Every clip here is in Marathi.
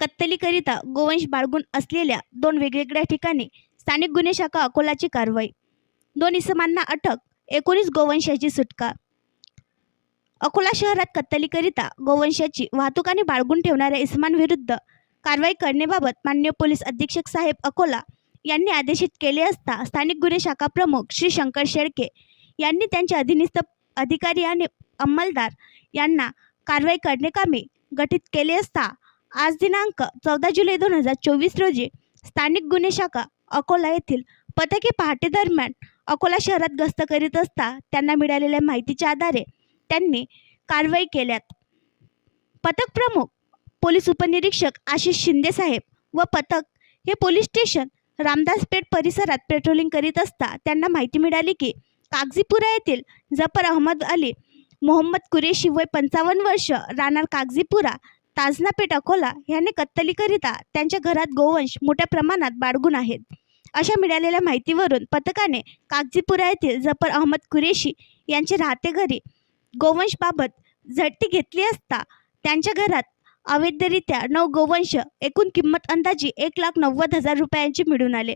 कत्तलीकरिता गोवंश बाळगून असलेल्या 2 वेगवेगळ्या ठिकाणी स्थानिक गुन्हे शाखा अकोलाची कारवाई. 2 इसमांना अटक, 19 गोवंशाची सुटका. अकोला शहरात कत्तलीकरिता गोवंशाची वाहतूक आणि बाळगून ठेवणाऱ्या इसमांविरुद्ध कारवाई करण्याबाबत माननीय पोलीस अधीक्षक साहेब अकोला यांनी आदेशित केले असता स्थानिक गुन्हे शाखा प्रमुख श्री शंकर शेळके यांनी त्यांचे अधीनस्थ अधिकारी आणि अंमलदार यांना कारवाई करण्याकामी गठीत केले असता आज दिनांक 14 जुलै 2024 रोजी स्थानिक गुन्हे शाखा अकोला येथील पथके पहाटे दरम्यान अकोला शहरात गस्त करीत असता त्यांना मिळालेल्या माहितीच्या आधारे त्यांनी कारवाई केल्यात. पथक प्रमुख पोलीस उपनिरीक्षक आशिष शिंदे साहेब व पथक हे पोलीस स्टेशन रामदासपेठ परिसरात पेट्रोलिंग करीत असता त्यांना माहिती मिळाली की कागजीपुरा येथील जफर अहमद अली मोहम्मद कुरेशी वय 55 वर्ष राहणार कागजीपुरा ताजनापेठ अकोला याने कत्तलीकरिता त्यांच्या घरात गोवंश मोठ्या प्रमाणात बाळगून आहेत. अशा मिळालेल्या माहितीवरून पथकाने कागजीपुरा येथील जफर अहमद कुरेशी यांचे राहते घरी गोवंशबाबत झडती घेतली असता त्यांच्या घरात अवैधरित्या 9 गोवंश एकूण किंमत अंदाजी 1,90,000 रुपयांची मिळून आले.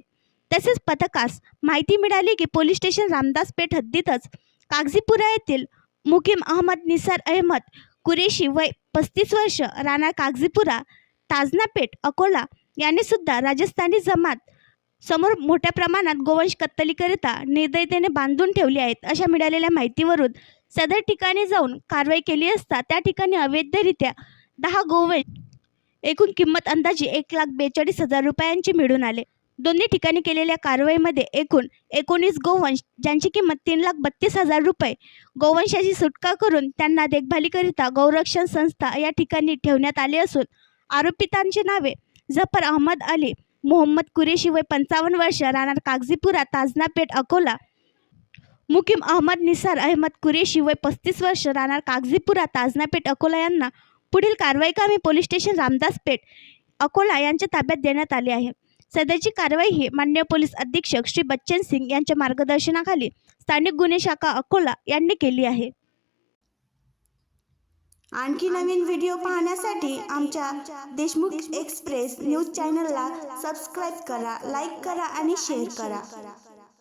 तसेच पथकास माहिती मिळाली की पोलीस स्टेशन रामदासपेठ हद्दीतच कागजीपुरा येथील मुकीम अहमद निसार अहमद कुरेशी वय 35 वर्ष राहणार कागजीपुरा ताजनापेठ अकोला याने सुद्धा राजस्थानी जमात समोर मोठ्या प्रमाणात गोवंश कत्तलीकरिता निर्दयतेने बांधून ठेवले आहेत. अशा मिळालेल्या माहितीवरून सदर ठिकाणी जाऊन कारवाई केली असता त्या ठिकाणी अवैधरित्या 10 गोवंश एकूण किंमत अंदाजे 1,42,000 रुपयांची मिळून आले. दोन्ही ठिकाणी केलेल्या कारवाईमध्ये एकूण 19 गोवंश ज्यांची किंमत 3,32,000 रुपये गोवंशाची सुटका करून त्यांना देखभालीकरिता गौरक्षण संस्था या ठिकाणी ठेवण्यात आले असून आरोपितांची नावे जफर अहमद अली मोहम्मद कुरेशी वय 55 वर्ष राहणार कागजीपुरा ताजनापेठ अकोला, मुकीम अहमद निसार अहमद कुरेशी वय 35 वर्ष राहणार कागजीपुरा ताजनापेठ अकोला यांना पुढील कारवाईकामी पोलीस स्टेशन रामदासपेठ अकोला यांच्या ताब्यात देण्यात आले आहे. सदरची कारवाई ही माननीय पोलीस अधीक्षक श्री बच्चन सिंग यांच्या मार्गदर्शनाखाली स्थानिक गुन्हे शाखा अकोला यांनी केली आहे. आणखी नवीन व्हिडिओ पाहण्यासाठी आमच्या देशमुख एक्सप्रेस न्यूज चॅनलला सबस्क्राईब करा, लाईक करा आणि शेअर करा.